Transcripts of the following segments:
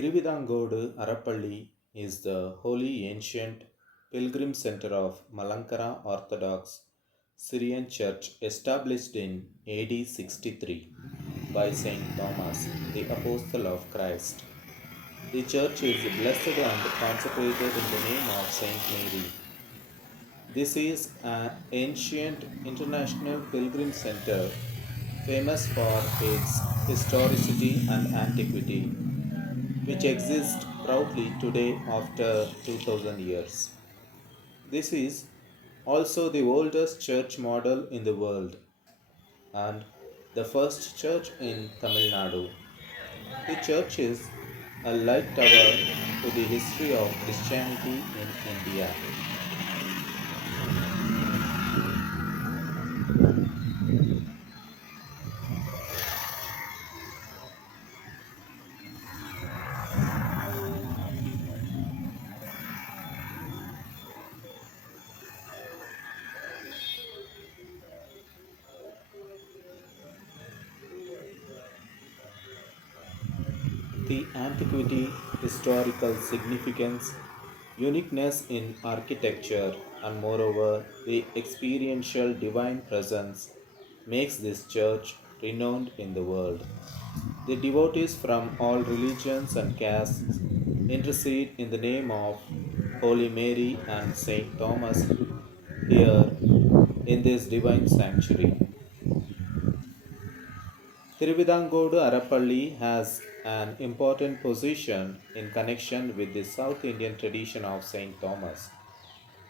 Thiruvidangodu Arapalli is the holy ancient pilgrim center of Malankara Orthodox Syrian Church established in AD 63 by St. Thomas, the Apostle of Christ. The church is blessed and consecrated in the name of Saint Mary. This is an ancient international pilgrim center famous for its historicity and antiquity, which exist proudly today after 2000 years. This is also the oldest church model in the world and the first church in Tamilnadu. The church is a light tower to the history of Christianity in India. The antiquity, historical significance, uniqueness in architecture, and moreover the experiential divine presence makes this church renowned in the world. The devotees from all religions and castes intercede in the name of Holy Mary and Saint Thomas here in this divine sanctuary. Thiruvidangodu Arapalli has an important position in connection with the South Indian tradition of St. Thomas.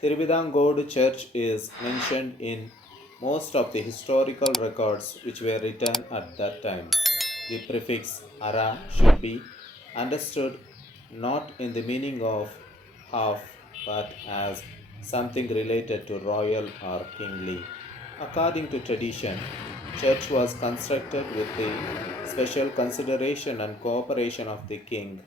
Thiruvidangodu Church is mentioned in most of the historical records which were written at that time. The prefix Ara should be understood not in the meaning of half but as something related to royal or kingly. According to tradition, church was constructed with the special consideration and cooperation of the king.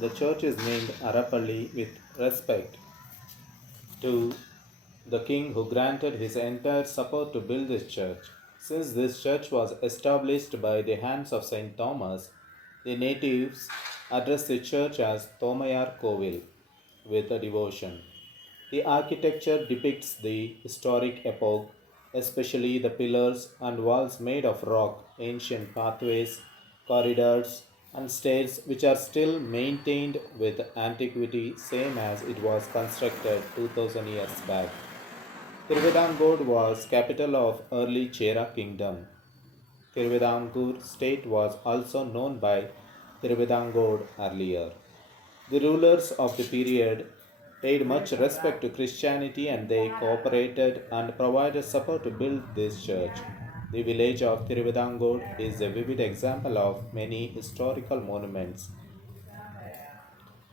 The church is named Arapalli with respect to the king who granted his entire support to build this church. Since this church was established by the hands of St. Thomas, the natives address the church as Thomayar Kovil with a devotion. The architecture depicts the historic epoch, especially the pillars and walls made of rock, ancient pathways, corridors, and stairs which are still maintained with antiquity same as it was constructed 2000 years back. Thiruvidankod was capital of early Chera kingdom. Thiruvidankur state was also known by Thiruvidangod earlier. The rulers of the period paid much respect to Christianity and they cooperated and provided support to build this church. The village of Thiruvidangod is a vivid example of many historical monuments.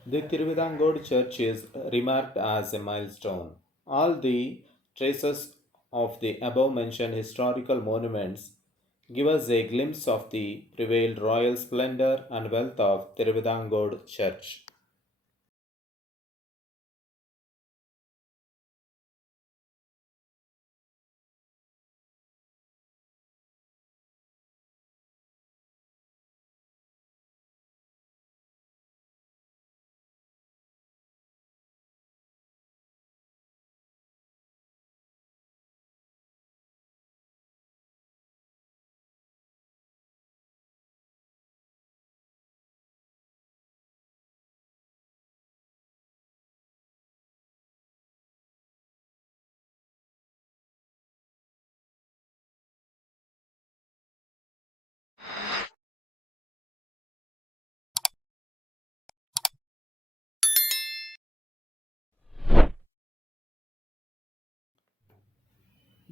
The Thiruvidangod church is remarked as a milestone. All the traces of the above mentioned historical monuments give us a glimpse of the prevailed royal splendor and wealth of Thiruvidangod church.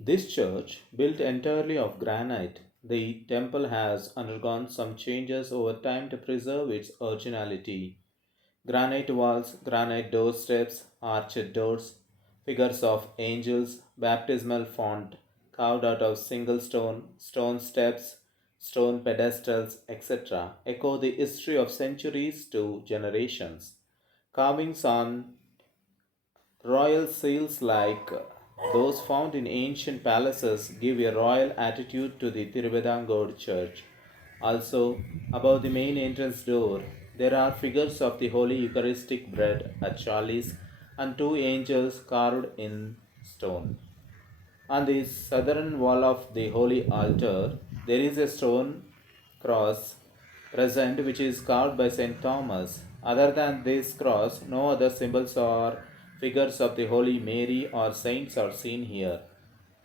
This church, built entirely of granite, the temple has undergone some changes over time to preserve its originality. Granite walls, granite doorsteps, arched doors, figures of angels, baptismal font carved out of single stone, stone steps, stone pedestals, etc., echo the history of centuries to generations. Carvings on royal seals like those found in ancient palaces give a royal attitude to the Thiruvithamcode church. Also, above the main entrance door, there are figures of the Holy Eucharistic bread, a chalice, and two angels carved in stone. On the southern wall of the holy altar, there is a stone cross present which is carved by St. Thomas. Other than this cross, no other symbols or figures of the Holy Mary or saints are seen here.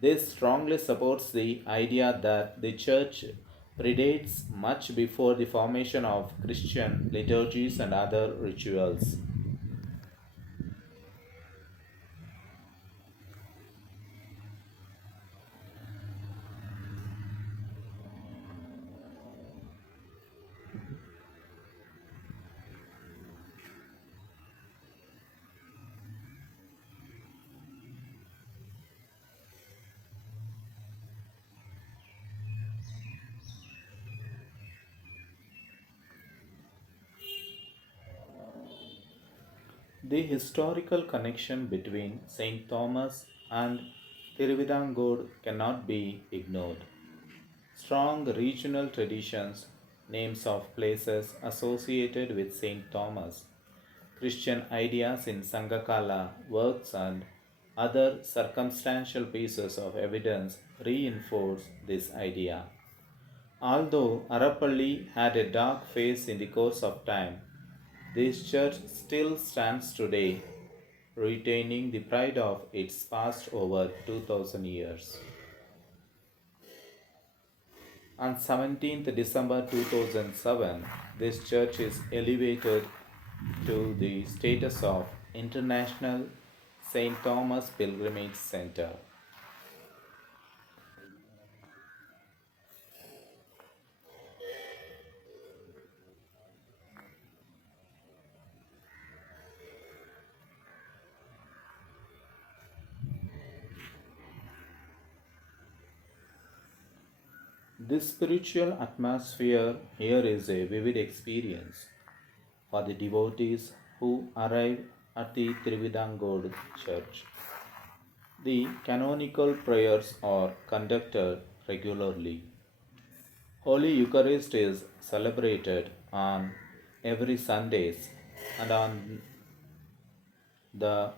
This strongly supports the idea that the church predates much before the formation of Christian liturgies and other rituals. The historical connection between St. Thomas and Thiruvithamcode cannot be ignored. Strong regional traditions, names of places associated with St. Thomas, Christian ideas in Sangakala works, and other circumstantial pieces of evidence reinforce this idea. Although Arapalli had a dark phase in the course of time, this church still stands today, retaining the pride of its past over 2000 years. On 17th December 2007, this church is elevated to the status of International St. Thomas Pilgrimage Center. This spiritual atmosphere here is a vivid experience for the devotees who arrive at the Thiruvithamcode church. The canonical prayers are conducted regularly. Holy Eucharist is celebrated on every Sundays and on the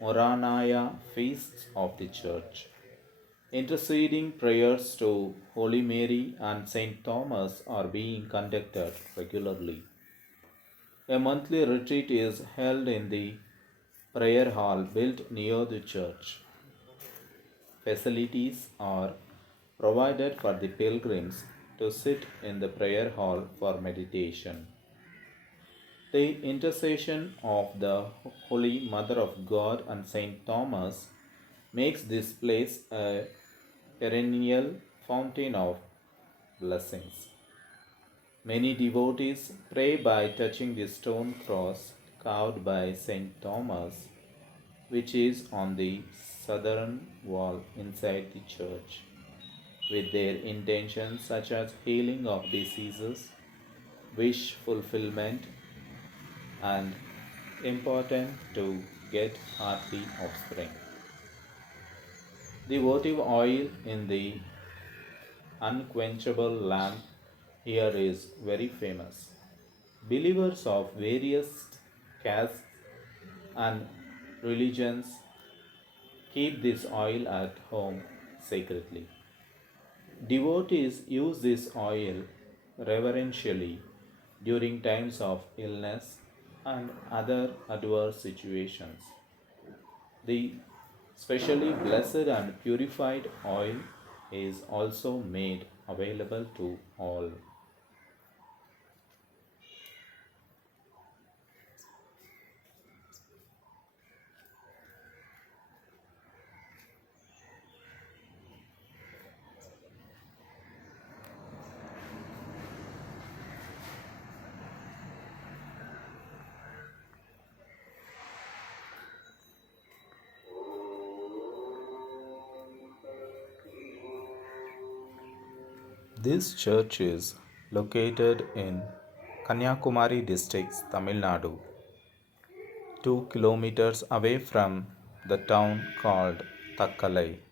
Moranaya feasts of the church. Interceding prayers to Holy Mary and St. Thomas are being conducted regularly. A monthly retreat is held in the prayer hall built near the church. Facilities are provided for the pilgrims to sit in the prayer hall for meditation. The intercession of the Holy Mother of God and St. Thomas makes this place a perennial fountain of blessings. Many devotees pray by touching the stone cross carved by St. Thomas, which is on the southern wall inside the church, with their intentions such as healing of diseases, wish fulfillment, and important to get healthy offspring. The votive oil in the unquenchable lamp here is very famous. Believers of various castes and religions keep this oil at home sacredly. Devotees use this oil reverentially during times of illness and other adverse situations. The specially blessed and purified oil is also made available to all. This church is located in Kanyakumari district, Tamil Nadu, 2 kilometers away from the town called Takkalai.